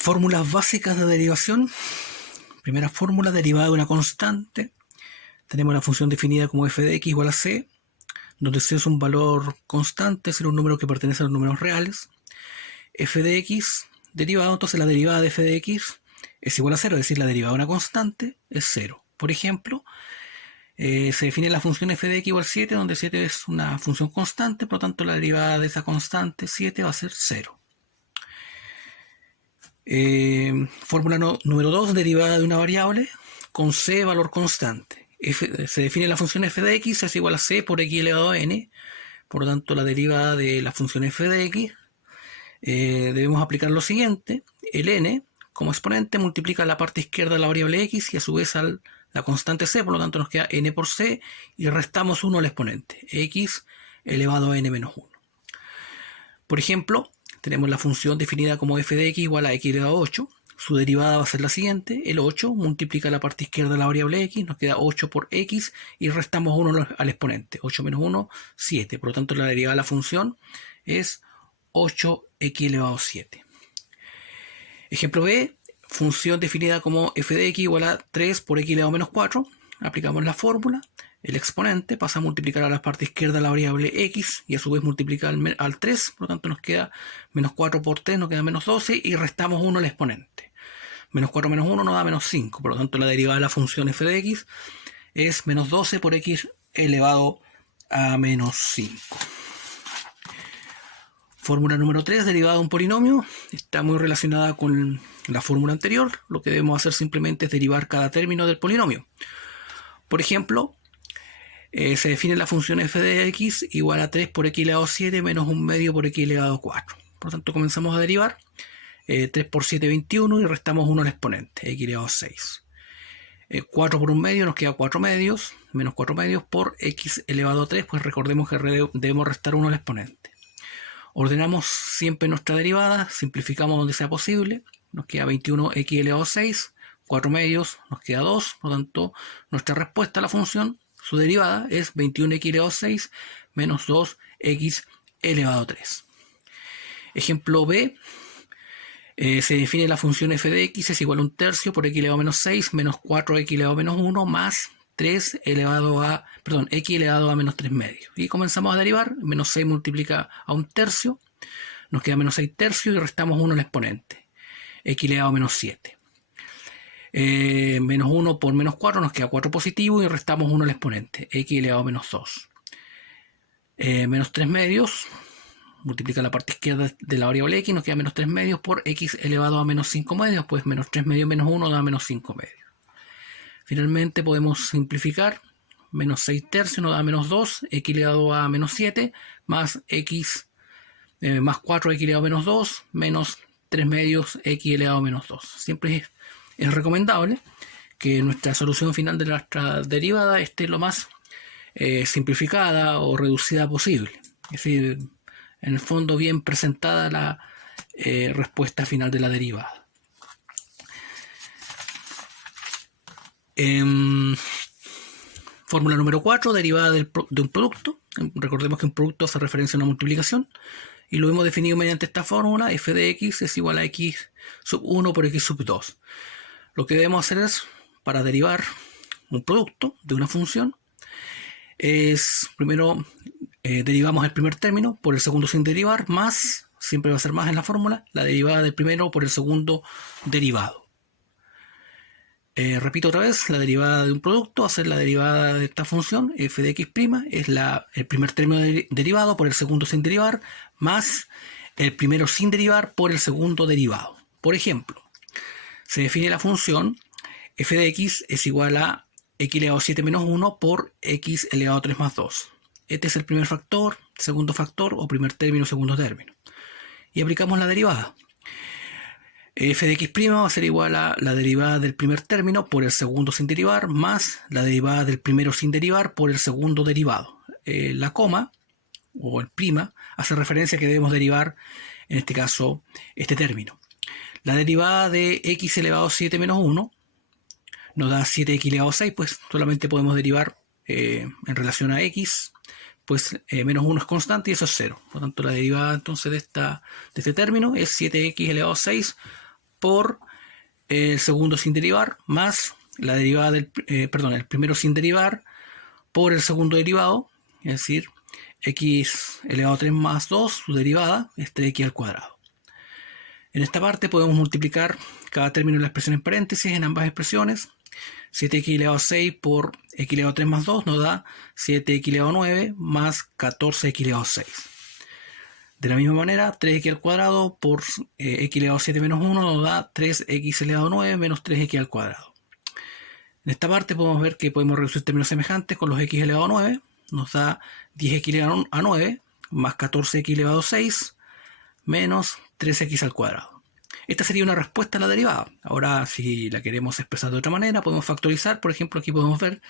Fórmulas básicas de derivación. Primera fórmula, derivada de una constante. Tenemos la función definida como f de x igual a c, donde c es un valor constante, es decir, un número que pertenece a los números reales. F de x derivado, entonces la derivada de f de x es igual a 0, es decir, la derivada de una constante es 0. Por ejemplo, se define la función f de x igual a 7, donde 7 es una función constante, por lo tanto la derivada de esa constante 7 va a ser 0. Fórmula número 2, derivada de una variable con c valor constante. Se define la función f de x es igual a c por x elevado a n, por lo tanto la derivada de la función f de x debemos aplicar lo siguiente: el n como exponente multiplica la parte izquierda de la variable x y a su vez la constante c, por lo tanto nos queda n por c y restamos 1 al exponente, x elevado a n menos 1. Por ejemplo, tenemos la función definida como f de x igual a x elevado a 8. Su derivada va a ser la siguiente: el 8 multiplica la parte izquierda de la variable x, nos queda 8 por x y restamos 1 al exponente. 8 menos 1, 7. Por lo tanto, la derivada de la función es 8x elevado a 7. Ejemplo B, función definida como f de x igual a 3 por x elevado a menos 4. Aplicamos la fórmula. El exponente pasa a multiplicar a la parte izquierda de la variable x y a su vez multiplica al 3, por lo tanto nos queda menos 4 por 3, nos queda menos 12 y restamos 1 al exponente. Menos 4 menos 1 nos da menos 5, por lo tanto la derivada de la función f de x es menos 12 por x elevado a menos 5. Fórmula número 3, derivada de un polinomio, está muy relacionada con la fórmula anterior. Lo que debemos hacer simplemente es derivar cada término del polinomio. Por ejemplo, se define la función f de x igual a 3 por x elevado a 7 menos 1 medio por x elevado a 4. Por lo tanto, comenzamos a derivar. 3 por 7, 21 y restamos 1 al exponente, x elevado a 6. 4 por 1 medio nos queda 4 medios, menos 4 medios por x elevado a 3, pues recordemos que debemos restar 1 al exponente. Ordenamos siempre nuestra derivada, simplificamos donde sea posible, nos queda 21x elevado a 6, 4 medios, nos queda 2, por lo tanto nuestra respuesta a la función, su derivada es 21x elevado a 6 menos 2x elevado a 3. Ejemplo B, se define la función f de x es igual a 1/3 por x elevado a menos 6 menos 4x elevado a menos 1 más 3 elevado a, x elevado a menos 3 medios. Y comenzamos a derivar. Menos 6 multiplica a 1/3, nos queda menos 6 tercios y restamos 1 al exponente, x elevado a menos 7. Menos 1 por menos 4 nos queda 4 positivo y restamos 1 al exponente, x elevado a menos 2. Menos 3 medios, multiplica la parte izquierda de la variable x, nos queda menos 3 medios por x elevado a menos 5 medios, pues menos 3 medios menos 1 da menos 5 medios. Finalmente podemos simplificar. Menos 6 tercios nos da menos 2, x elevado a menos 7, más x más 4x elevado a menos 2, menos 3 medios x elevado a menos 2. Siempre es recomendable que nuestra solución final de nuestra derivada esté lo más simplificada o reducida posible. Es decir, en el fondo bien presentada la respuesta final de la derivada. Fórmula número 4, derivada de un producto. Recordemos que un producto hace referencia a una multiplicación y lo hemos definido mediante esta fórmula: f de x es igual a x sub 1 por x sub 2. Lo que debemos hacer es, para derivar un producto de una función, es primero derivamos el primer término por el segundo sin derivar, más, siempre va a ser más en la fórmula, la derivada del primero por el segundo derivado. Repito otra vez, la derivada de un producto va a ser la derivada de esta función, f de x', es el primer término derivado por el segundo sin derivar, más el primero sin derivar por el segundo derivado. Por ejemplo, se define la función f de x es igual a x elevado a 7 menos 1 por x elevado a 3 más 2. Este es el primer factor, segundo factor o primer término, segundo término. Y aplicamos la derivada. F de x' va a ser igual a la derivada del primer término por el segundo sin derivar más la derivada del primero sin derivar por el segundo derivado. La coma o el prima hace referencia a que debemos derivar, en este caso, este término. La derivada de x elevado a 7 menos 1 nos da 7x elevado a 6, pues solamente podemos derivar en relación a x, pues menos 1 es constante y eso es 0. Por lo tanto, la derivada entonces de este término es 7x elevado a 6 por el segundo sin derivar más la derivada del, el primero sin derivar por el segundo derivado, es decir, x elevado a 3 más 2, su derivada es 3x al cuadrado. En esta parte podemos multiplicar cada término de la expresión en paréntesis en ambas expresiones. 7x elevado a 6 por x elevado a 3 más 2 nos da 7x elevado a 9 más 14x elevado a 6. De la misma manera, 3x al cuadrado por x elevado a 7 menos 1 nos da 3x elevado a 9 menos 3x al cuadrado. En esta parte podemos ver que podemos reducir términos semejantes con los x elevado a 9. Nos da 10x elevado a 9 más 14x elevado a 6 menos 3x al cuadrado. Esta sería una respuesta a la derivada. Ahora, si la queremos expresar de otra manera, podemos factorizar. Por ejemplo, aquí podemos ver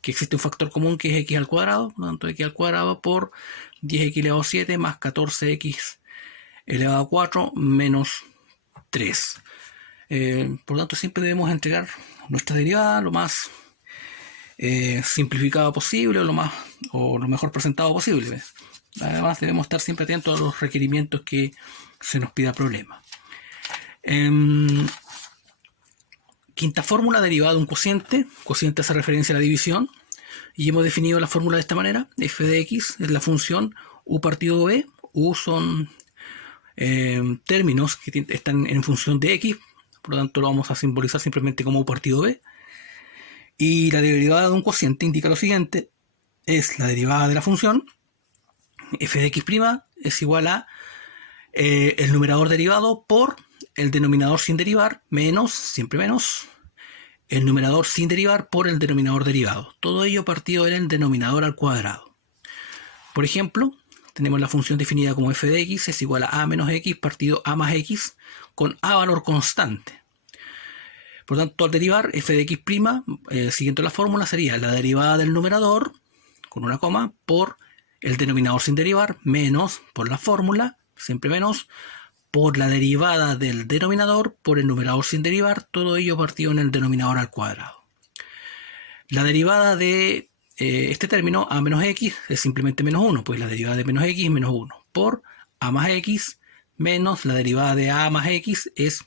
que existe un factor común que es x al cuadrado. Por lo tanto, x al cuadrado por 10x elevado a 7 más 14x elevado a 4 menos 3. Por lo tanto, siempre debemos entregar nuestra derivada lo más simplificado posible o lo mejor presentado posible. Además, debemos estar siempre atentos a los requerimientos que se nos pida problema. Quinta fórmula, derivada de un cociente. Cociente hace referencia a la división. Y hemos definido la fórmula de esta manera. F de x es la función u partido b. U son términos que están en función de x. Por lo tanto, lo vamos a simbolizar simplemente como u partido b. Y la derivada de un cociente indica lo siguiente. Es la derivada de la función f de x' es igual a el numerador derivado por el denominador sin derivar menos, siempre menos, el numerador sin derivar por el denominador derivado. Todo ello partido en el denominador al cuadrado. Por ejemplo, tenemos la función definida como f de x es igual a menos x partido a más x con a valor constante. Por lo tanto, al derivar f de x', siguiendo la fórmula, sería la derivada del numerador, con una coma, por el denominador sin derivar, menos, por la fórmula, siempre menos, por la derivada del denominador, por el numerador sin derivar, todo ello partido en el denominador al cuadrado. La derivada de este término, a menos x, es simplemente menos 1, pues la derivada de menos x es menos 1, por a más x, menos la derivada de a más x es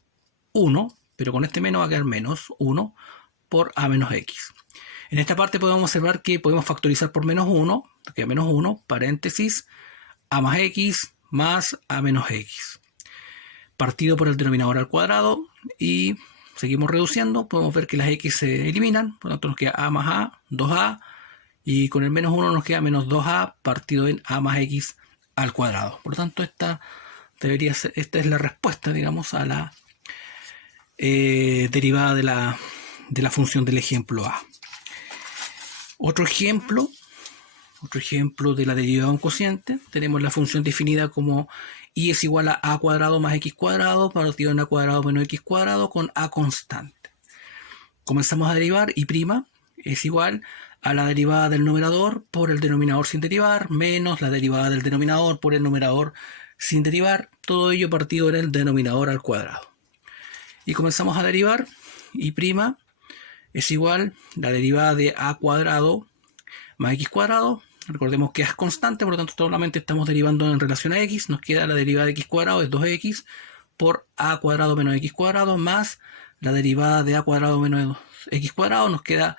1, pero con este menos va a quedar menos 1 por a menos x. En esta parte podemos observar que podemos factorizar por menos 1, queda menos 1, paréntesis, a más x más a menos x. Partido por el denominador al cuadrado y seguimos reduciendo, podemos ver que las x se eliminan, por lo tanto nos queda a más a, 2a, y con el menos 1 nos queda menos 2a partido en a más x al cuadrado. Por lo tanto, esta es la respuesta, digamos, a la derivada de la función del ejemplo a. Otro ejemplo de la derivada de un cociente, tenemos la función definida como y es igual a cuadrado más x cuadrado partido en a cuadrado menos x cuadrado con a constante. Comenzamos a derivar y' es igual a la derivada del numerador por el denominador sin derivar menos la derivada del denominador por el numerador sin derivar, todo ello partido en el denominador al cuadrado. Y comenzamos a derivar y' es igual la derivada de a cuadrado más x cuadrado. Recordemos que a es constante, por lo tanto solamente estamos derivando en relación a x. Nos queda la derivada de x cuadrado, es 2x, por a cuadrado menos x cuadrado, más la derivada de a cuadrado menos x cuadrado. Nos queda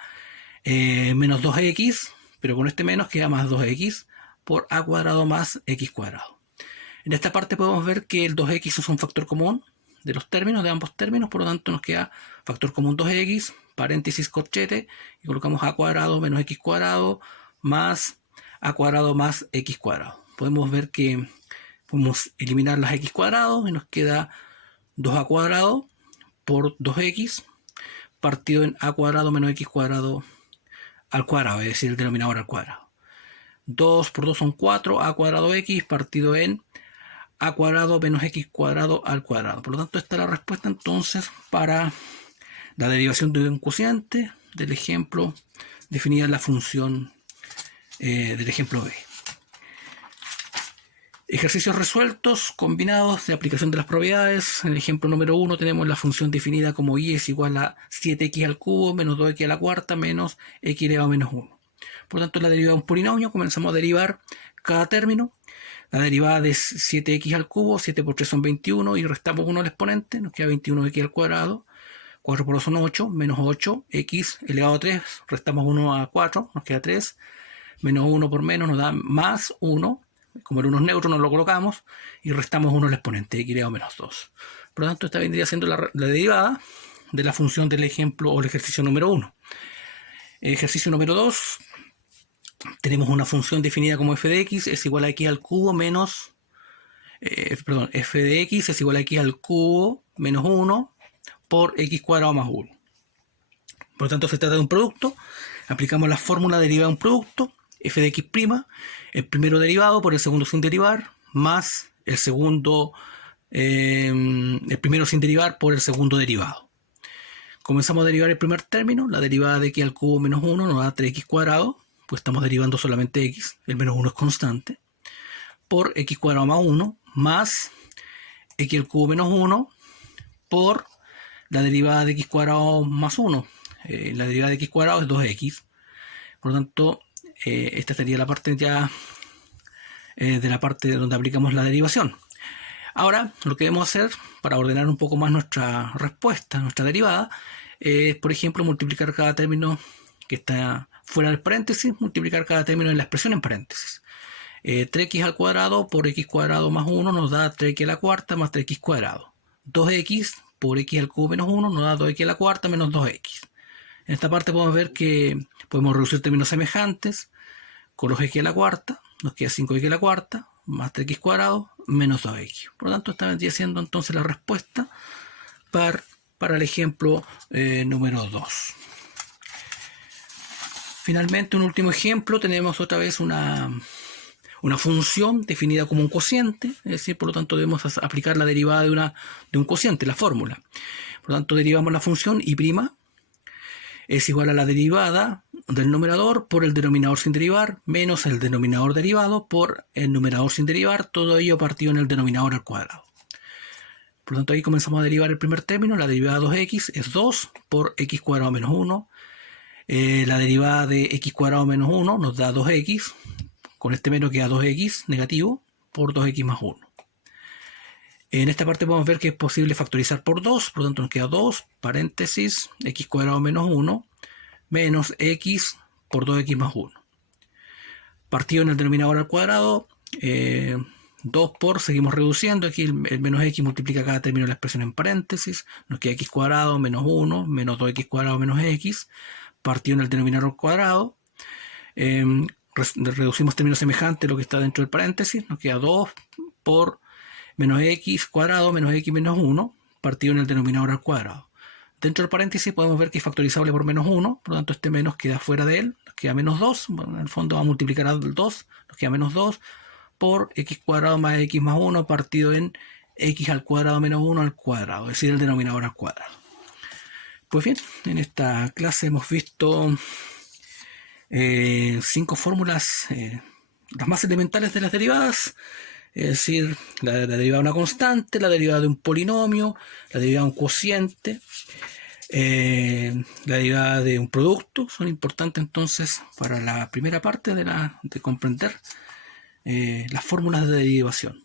menos 2x, pero con este menos queda más 2x, por a cuadrado más x cuadrado. En esta parte podemos ver que el 2x es un factor común de los términos, de ambos términos, por lo tanto nos queda factor común 2x, paréntesis corchete, y colocamos a cuadrado menos x cuadrado más a cuadrado más x cuadrado. Podemos ver que podemos eliminar las x cuadrados y nos queda 2a cuadrado por 2x partido en a cuadrado menos x cuadrado al cuadrado, es decir, el denominador al cuadrado. 2 por 2 son 4, a cuadrado x partido en a cuadrado menos x cuadrado al cuadrado. Por lo tanto, esta es la respuesta entonces para la derivación de un cociente del ejemplo definida en la función del ejemplo B. Ejercicios resueltos combinados de aplicación de las propiedades. En el ejemplo número 1 tenemos la función definida como y es igual a 7x al cubo menos 2x a la cuarta menos x elevado a menos 1. Por lo tanto, la derivada de un polinomio, comenzamos a derivar cada término. la derivada de 7x al cubo, 7 por 3 son 21 y restamos 1 al exponente, nos queda 21x al cuadrado, 4 por 2 son 8, menos 8x elevado a 3, restamos 1 a 4, nos queda 3, menos 1 por menos nos da más 1, como el 1 es neutro nos lo colocamos y restamos 1 al exponente, x elevado a menos 2. Por lo tanto, esta vendría siendo la derivada de la función del ejemplo o el ejercicio número 1. Ejercicio número 2, tenemos una función definida como f de x es igual a x al cubo menos, f de x es igual a x al cubo menos 1 por x cuadrado más 1. Por lo tanto, se trata de un producto. Aplicamos la fórmula derivada de un producto, f de x', el primero derivado por el segundo sin derivar, más el segundo, el primero sin derivar por el segundo derivado. Comenzamos a derivar el primer término, la derivada de x al cubo menos 1 nos da 3x cuadrado, pues estamos derivando solamente x, el menos 1 es constante, por x cuadrado más 1, más x al cubo menos 1, por la derivada de x cuadrado más 1. La derivada de x cuadrado es 2x. Por lo tanto, esta sería la parte ya de la parte donde aplicamos la derivación. Ahora, lo que debemos hacer para ordenar un poco más nuestra respuesta, nuestra derivada, es, por ejemplo, multiplicar cada término que está fuera del paréntesis, multiplicar cada término en la expresión en paréntesis. 3x al cuadrado por x cuadrado más 1 nos da 3x a la cuarta más 3x cuadrado. 2x por x al cubo menos 1 nos da 2x a la cuarta menos 2x. En esta parte podemos ver que podemos reducir términos semejantes con los x a la cuarta, nos queda 5x a la cuarta más 3x cuadrado menos 2x. Por lo tanto, esta vendría siendo entonces la respuesta para el ejemplo número 2. Finalmente, un último ejemplo, tenemos otra vez una función definida como un cociente, es decir, por lo tanto debemos aplicar la derivada de un cociente, la fórmula. Por lo tanto, derivamos la función y' es igual a la derivada del numerador por el denominador sin derivar menos el denominador derivado por el numerador sin derivar, todo ello partido en el denominador al cuadrado. Por lo tanto, ahí comenzamos a derivar el primer término, la derivada de 2x es 2 por x cuadrado menos 1. La derivada de x cuadrado menos 1 nos da 2x, con este menos queda 2x negativo por 2x más 1. En esta parte podemos ver que es posible factorizar por 2, por lo tanto nos queda 2, paréntesis, x cuadrado menos 1, menos x por 2x más 1. Partido en el denominador al cuadrado, 2 por, seguimos reduciendo, aquí el menos x multiplica cada término de la expresión en paréntesis, nos queda x cuadrado menos 1, menos 2x cuadrado menos x, partido en el denominador al cuadrado, reducimos términos semejantes lo que está dentro del paréntesis, nos queda 2 por menos x cuadrado menos x menos 1 partido en el denominador al cuadrado. Dentro del paréntesis podemos ver que es factorizable por menos 1, por lo tanto este menos queda fuera de él, nos queda menos 2, bueno, en el fondo va a multiplicar al 2, nos queda menos 2 por x cuadrado más x más 1 partido en x al cuadrado menos 1 al cuadrado, es decir, el denominador al cuadrado. Pues bien, en esta clase hemos visto 5 fórmulas, las más elementales de las derivadas, es decir, la derivada de una constante, la derivada de un polinomio, la derivada de un cociente, la derivada de un producto. Son importantes entonces para la primera parte de comprender las fórmulas de derivación.